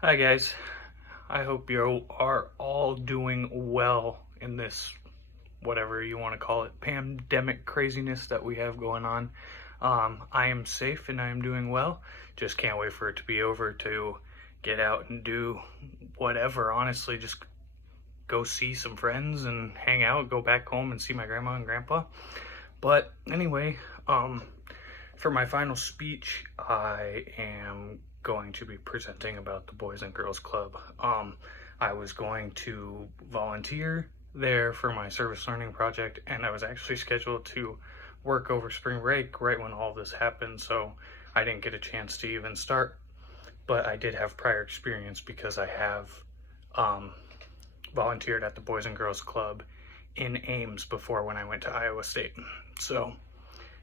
Hi guys, I hope you are all doing well in this, whatever you want to call it, pandemic craziness that we have going on. I am safe and I am doing well. Just can't wait for it to be over to get out and do whatever. Honestly, just go see some friends and hang out, go back home and see my grandma and grandpa. But anyway, for my final speech, I am going to be presenting about the Boys and Girls Club. I was going to volunteer there for my service learning project, and I was actually scheduled to work over spring break right when all this happened, so I didn't get a chance to even start. But I did have prior experience because I have volunteered at the Boys and Girls Club in Ames before when I went to Iowa State. So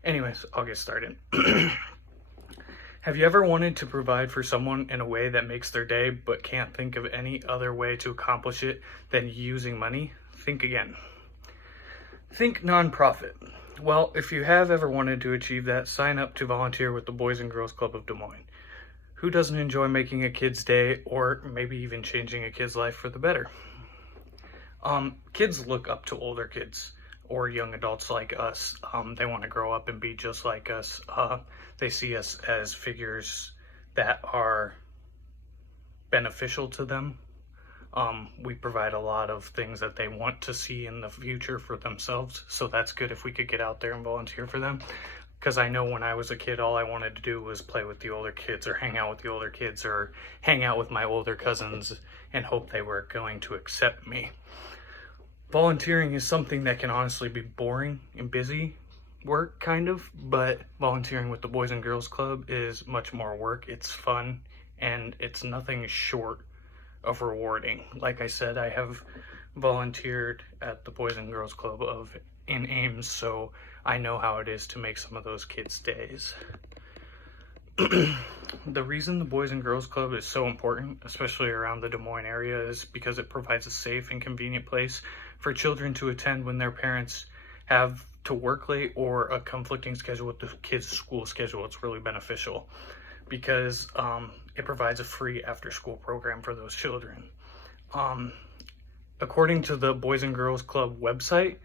anyways, I'll get started. Have you ever wanted to provide for someone in a way that makes their day but can't think of any other way to accomplish it than using money? Think again. Think nonprofit. Well, if you have ever wanted to achieve that, sign up to volunteer with the Boys and Girls Club of Des Moines. Who doesn't enjoy making a kid's day or maybe even changing a kid's life for the better? Kids look up to older kids or young adults like us. They want to grow up and be just like us. They see us as figures that are beneficial to them. We provide a lot of things that they want to see in the future for themselves. So that's good if we could get out there and volunteer for them. Because I know when I was a kid, all I wanted to do was play with the older kids or hang out with the older kids or hang out with my older cousins and hope they were going to accept me. Volunteering is something that can honestly be boring and busy work, kind of, but volunteering with the Boys and Girls Club is much more work. It's fun, and it's nothing short of rewarding. Like I said, I have volunteered at the Boys and Girls Club in Ames, so I know how it is to make some of those kids' days. The reason the Boys and Girls Club is so important, especially around the Des Moines area, is because it provides a safe and convenient place for children to attend when their parents have to work late or a conflicting schedule with the kids' school schedule. It's really beneficial because it provides a free after-school program for those children. According to the Boys and Girls Club website,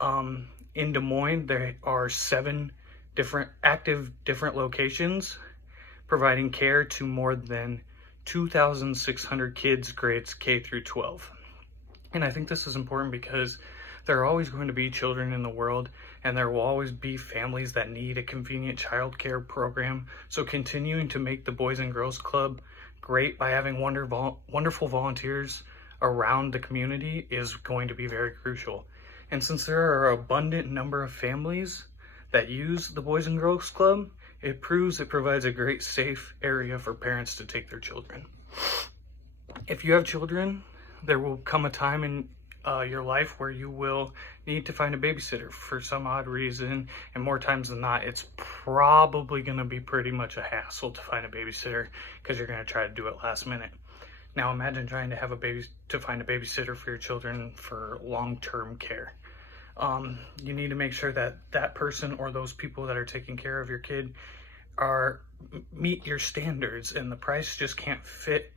in Des Moines, there are 7 different locations providing care to more than 2,600 kids grades K through 12. And I think this is important because there are always going to be children in the world, and there will always be families that need a convenient child care program. So continuing to make the Boys and Girls Club great by having wonderful volunteers around the community is going to be very crucial. And since there are an abundant number of families that use the Boys and Girls Club, it proves it provides a great safe area for parents to take their children. If you have children, there will come a time in your life where you will need to find a babysitter for some odd reason, and more times than not, it's probably going to be pretty much a hassle to find a babysitter because you're going to try to do it last minute. Now imagine trying to find a babysitter for your children for long-term care. You need to make sure that that person or those people that are taking care of your kid meet your standards, and the price just can't fit.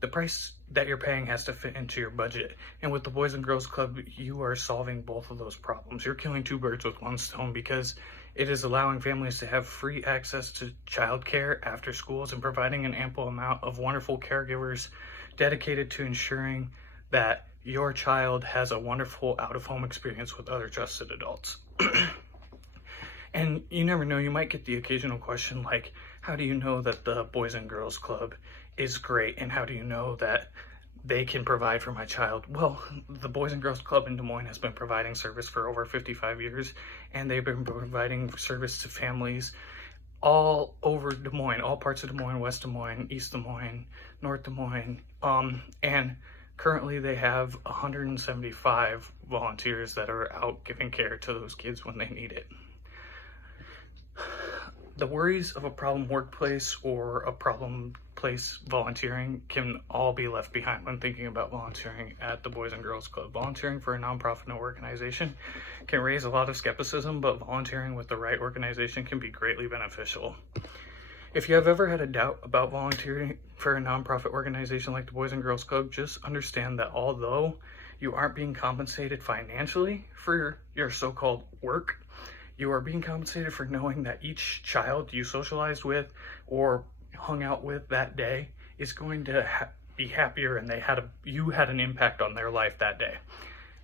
The price that you're paying has to fit into your budget. And with the Boys and Girls Club, you are solving both of those problems. You're killing 2 birds with 1 stone because it is allowing families to have free access to childcare after schools and providing an ample amount of wonderful caregivers dedicated to ensuring that your child has a wonderful out-of-home experience with other trusted adults. And you never know, you might get the occasional question like, how do you know that the Boys and Girls Club is great, and how do you know that they can provide for my child? Well, the Boys and Girls Club in Des Moines has been providing service for over 55 years, and they've been providing service to families all over Des Moines, all parts of Des Moines, West Des Moines, East Des Moines, North Des Moines, and currently they have 175 volunteers that are out giving care to those kids when they need it. The worries of a problem workplace or a problem place volunteering can all be left behind when thinking about volunteering at the Boys and Girls Club. Volunteering for a nonprofit organization can raise a lot of skepticism, but volunteering with the right organization can be greatly beneficial. If you have ever had a doubt about volunteering for a nonprofit organization like the Boys and Girls Club, just understand that although you aren't being compensated financially for your so-called work, you are being compensated for knowing that each child you socialized with or hung out with that day is going to be happier, and you had an impact on their life that day.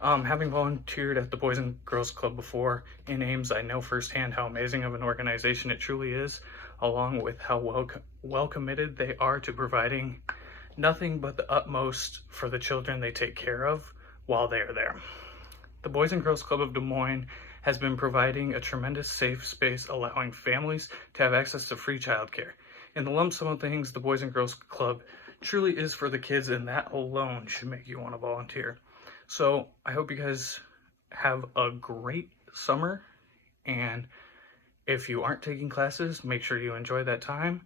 Having volunteered at the Boys and Girls Club before in Ames, I know firsthand how amazing of an organization it truly is, along with how well committed they are to providing nothing but the utmost for the children they take care of while they are there. The Boys and Girls Club of Des Moines has been providing a tremendous safe space, allowing families to have access to free childcare. In the lump sum of things, the Boys and Girls Club truly is for the kids, and that alone should make you want to volunteer. So I hope you guys have a great summer, and if you aren't taking classes, make sure you enjoy that time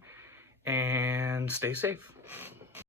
and stay safe.